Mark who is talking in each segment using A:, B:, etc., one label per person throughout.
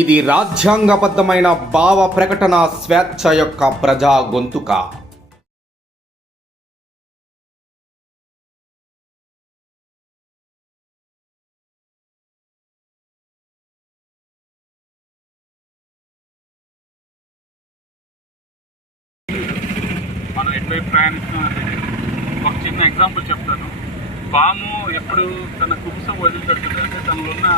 A: ఇది రాజ్యాంగబద్ధమైన భావ ప్రకటన స్వేచ్ఛ యొక్క ప్రజా గొంతుక.
B: మనం ఎటువైపు ప్రయాణిస్తున్నాం ఒక చిన్న ఎగ్జాంపుల్ చెప్తాను. పాము ఎప్పుడు తన కుబుసం వదిలిపెడుతుంది అంటే తనలో ఉన్న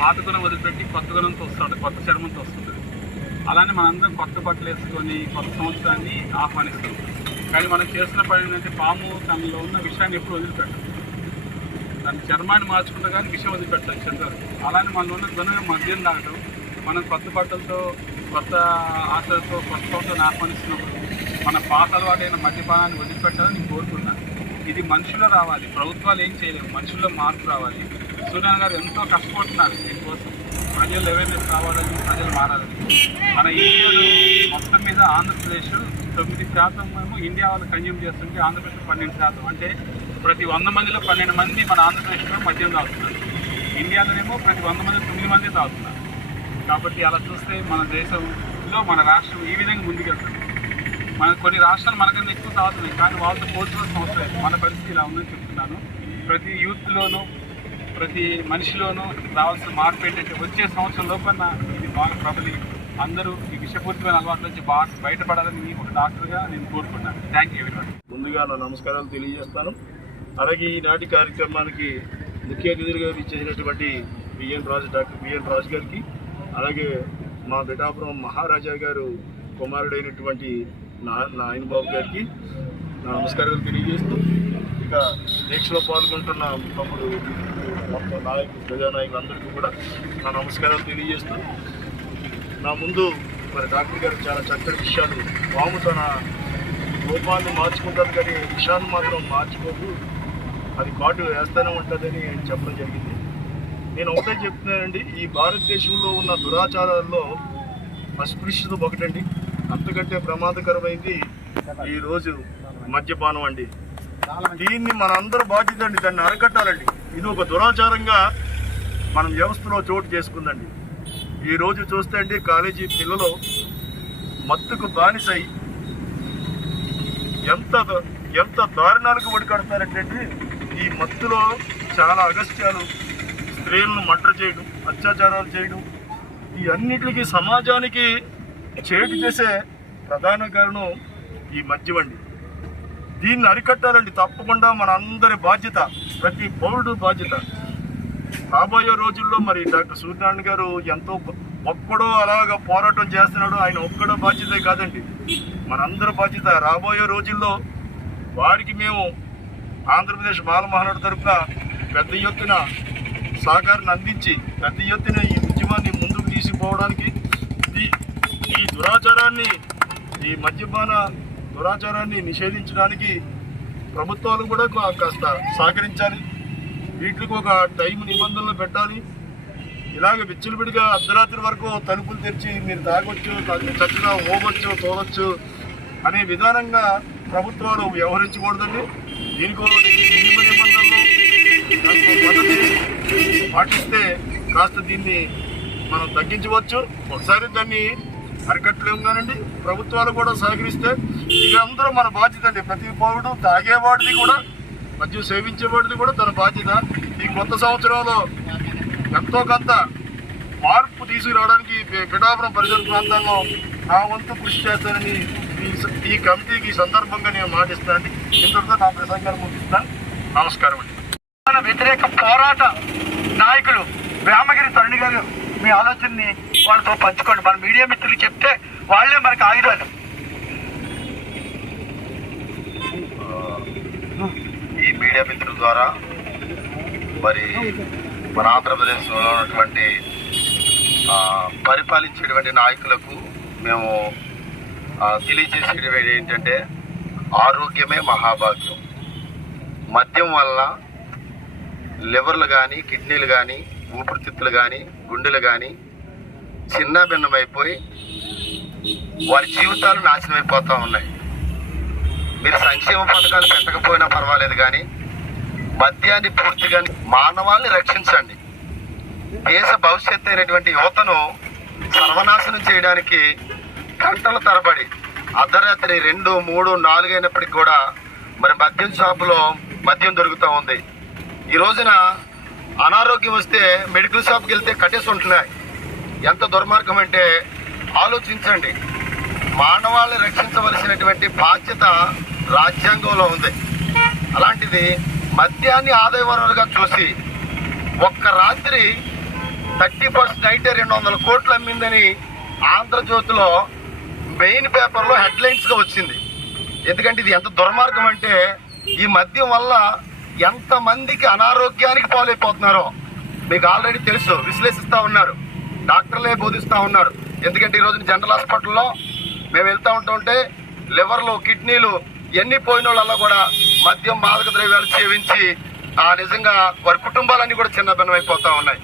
B: పాత గుణం వదిలిపెట్టి కొత్త గుణంతో వస్తుంది కొత్త చర్మంతో వస్తుంది. అలానే మనందరం కొత్త బట్టలు వేసుకొని కొత్త సంవత్సరాన్ని ఆహ్వానిస్తాం. కానీ మనం చేసిన పని ఏంటంటే పాము తనలో ఉన్న విషయాన్ని ఎప్పుడు వదిలిపెట్టదు తన చర్మాన్ని మార్చుకుంటా కానీ విషయం వదిలిపెట్టాలి చంద్రుడు. అలానే మనలో ఉన్న గుణం మద్యం తాగటం మనం కొత్త బట్టలతో కొత్త ఆశలతో కొత్త సంవత్సరాన్ని ఆహ్వానిస్తున్నప్పుడు మన పాత అలవాటైన మద్యపానాన్ని వదిలిపెట్టాలని కోరుకున్నాను ఇది మనుషుల్లో రావాలి ప్రభుత్వాలు ఏం చేయలేవు మనుషుల్లో మార్పు రావాలి. సూర్యన్ గారు ఎంతో కష్టపడుతున్నారు దీనికోసం ప్రజలు అవేర్నెస్ కావాలని ప్రజలు మారాలని మన ఇండియాలో మొత్తం మీద ఆంధ్రప్రదేశ్ తొమ్మిది శాతం మేము ఇండియా వాళ్ళు కన్జ్యూమ్ చేస్తుంటే ఆంధ్రప్రదేశ్ పన్నెండు శాతం. అంటే ప్రతి వంద మందిలో పన్నెండు మంది మన ఆంధ్రప్రదేశ్లో మద్యం తాగుతున్నారు. ఇండియాలోనేమో ప్రతి వంద మంది తొమ్మిది మంది తాగుతున్నారు. కాబట్టి అలా చూస్తే మన దేశంలో మన రాష్ట్రం ఈ విధంగా ముందుకెళ్తుంది. మన కొన్ని రాష్ట్రాలు మనకన్నా ఎక్కువ తాగుతున్నాయి. కానీ వాళ్ళతో పోల్చుకోవాల్సిన అవసరం లేదు. మన పరిస్థితి ఇలా ఉందని చెప్తున్నాను. ప్రతి యూత్లోనూ ప్రతి మనిషిలోనూ రావాల్సిన మార్పు ఏంటంటే వచ్చే సంవత్సరం లోపల ఇది బాగా ప్రబలి అందరూ ఈ విషపూరితమైన అలవాటు నుంచి బాగా బయటపడాలని ఒక డాక్టర్గా నేను కోరుకున్నాను థ్యాంక్ యూ వెరీ
C: ముందుగా నా నమస్కారాలు తెలియజేస్తాను. అలాగే ఈనాటి కార్యక్రమానికి ముఖ్య అతిథులుగా ఇచ్చేసినటువంటి BN Raju doctor BN Raju గారికి అలాగే మా బిటాపురం మహారాజా గారు కుమారుడైనటువంటి నా నాయన బాబు గారికి నా నమస్కారాలు తెలియజేస్తూ ఇక దీక్షలో పాల్గొంటున్న తమ్ముడు మొత్తం నాయకులు ప్రజానాయకులందరికీ కూడా నా నమస్కారాలు తెలియజేస్తూ నా ముందు మరి డాక్టర్ గారు చాలా చక్కటి విషయాలు పాము తన రూపాన్ని మార్చుకుంటారు కానీ విషయాన్ని మాత్రం మార్చుకోదు అది కాటు వేస్తూనే ఉంటుందని చెప్పడం జరిగింది. నేను ఒకటే చెప్తున్నానండి ఈ భారతదేశంలో ఉన్న దురాచారాల్లో అస్పృశ్యత ఒకటండి. అంతకంటే ప్రమాదకరమైంది ఈరోజు మద్యపానం అండి. దీన్ని మనందరూ బాధ్యత అండి దాన్ని అరకట్టాలండి. ఇది ఒక దురాచారంగా మనం వ్యవస్థలో చోటు చేసుకుందండి. ఈరోజు చూస్తే అండి కాలేజీ పిల్లలు మత్తుకు బానిసై ఎంత ఎంత దారుణాలకు ఒడికడతారంటే ఈ మత్తులో చాలా అగస్త్యాలు స్త్రీలను మర్డర్ చేయడం అత్యాచారాలు చేయడం ఈ అన్నిటికీ సమాజానికి చేటు చేసే ప్రధాన కారణం ఈ మద్యమండి దీన్ని అరికట్టాలండి తప్పకుండా మన అందరి బాధ్యత ప్రతి పౌరుడు బాధ్యత. రాబోయే రోజుల్లో మరి డాక్టర్ సూర్యనారాయణ గారు ఎంతో ఒక్కడో అలాగా పోరాటం చేస్తున్నాడు ఆయన ఒక్కడో బాధ్యతే కాదండి. మనందరి బాధ్యత రాబోయే రోజుల్లో వారికి మేము ఆంధ్రప్రదేశ్ బాలమహానాడు తరఫున పెద్ద ఎత్తున సహకారాన్ని అందించి పెద్ద ఎత్తున ఈ ఉద్యమాన్ని ముందుకు తీసుకుపోవడానికి ఈ ఈ దురాచారాన్ని ఈ మద్యపాన దురాచారాన్ని నిషేధించడానికి ప్రభుత్వాలు కూడా కాస్త సహకరించాలి. వీటికి ఒక టైం నిబంధనలు పెట్టాలి. ఇలాగ విచ్చలవిడిగా అర్ధరాత్రి వరకు తలుపులు తెరిచి మీరు తాగొచ్చు చక్కగా పోవచ్చు తోవచ్చు అనే విధానంగా ప్రభుత్వాలు వ్యవహరించకూడదండి. దీనికి నియమ నిబంధనలు పాటిస్తే కాస్త దీన్ని మనం తగ్గించవచ్చు. ఒకసారి దాన్ని అరికట్టలేము కానండి. ప్రభుత్వాలు కూడా సహకరిస్తే ఇవందరూ మన బాధ్యత అండి. ప్రతి పౌరుడు తాగేవాడిది కూడా మద్యం సేవించేవాడిది కూడా తన బాధ్యత. ఈ కొత్త సంవత్సరంలో ఎంతో కొంత మార్పు తీసుకురావడానికి పిఠాపురం పరిసర ప్రాంతంలో నా వంతు కృషి చేస్తానని ఈ కమిటీకి ఈ సందర్భంగా నేను మాటిస్తాను ఇంతటితో నా ప్రసంగాన్ని ముగిస్తాను నమస్కారం అండి.
D: వ్యతిరేక పోరాట నాయకులు వేమగిరి తరుణి గారు మీ ఆలోచనని వాళ్ళతో పంచుకోండి. మన మీడియా మిత్రులు చెప్తే వాళ్ళే మనకి ఆయుధాలు.
E: మీడియా మిత్రుల ద్వారా మరి మన ఆంధ్రప్రదేశ్లో ఉన్నటువంటి పరిపాలించేటువంటి నాయకులకు మేము తెలియజేసేటువంటి ఏంటంటే ఆరోగ్యమే మహాభాగ్యం. మద్యం వల్ల లివర్లు కానీ కిడ్నీలు కానీ ఊపిరితిత్తులు కానీ గుండెలు కానీ చిన్న భిన్నమైపోయి వారి జీవితాలు నాశనమైపోతూ ఉన్నాయి. మీరు సంక్షేమ పథకాలు పెట్టకపోయినా పర్వాలేదు కానీ మద్యాన్ని పూర్తిగా మానవాల్ని రక్షించండి. దేశ భవిష్యత్తు అయినటువంటి యువతను
C: సర్వనాశనం చేయడానికి గంటల తరబడి అర్ధరాత్రి రెండు మూడు నాలుగు అయినప్పటికి కూడా మరి మద్యం షాపులో మద్యం దొరుకుతూ ఉంది. ఈ రోజున అనారోగ్యం వస్తే మెడికల్ షాప్కి వెళ్తే కట్టేసి ఉంటున్నాయి. ఎంత దుర్మార్గం అంటే ఆలోచించండి. మానవాళ్ళని రక్షించవలసినటువంటి బాధ్యత రాజ్యాంగంలో ఉంది. అలాంటిది మద్యాన్ని ఆదాయ వనరుగా చూసి ఒక్క రాత్రి థర్టీ పర్సెంట్ అయితే రెండు వందల కోట్లు అమ్మిందని ఆంధ్రజ్యోతిలో మెయిన్ పేపర్లో హెడ్లైన్స్గా వచ్చింది. ఎందుకంటే ఇది ఎంత దుర్మార్గం అంటే ఈ మద్యం వల్ల ఎంతమందికి అనారోగ్యానికి పాలైపోతున్నారో మీకు ఆల్రెడీ తెలుసు. విశ్లేషిస్తూ ఉన్నారు. డాక్టర్లే బోధిస్తూ ఉన్నారు. ఎందుకంటే ఈరోజు జనరల్ హాస్పిటల్లో మేము వెళ్తూ ఉంటుంటే లివర్లు కిడ్నీలు ఎన్ని పోయిన వాళ్ళల్లో కూడా మద్యం మాదక ద్రవ్యాలు సేవించి ఆ నిజంగా వారి కుటుంబాలన్నీ కూడా చిన్న భిన్నమైపోతా ఉన్నాయి.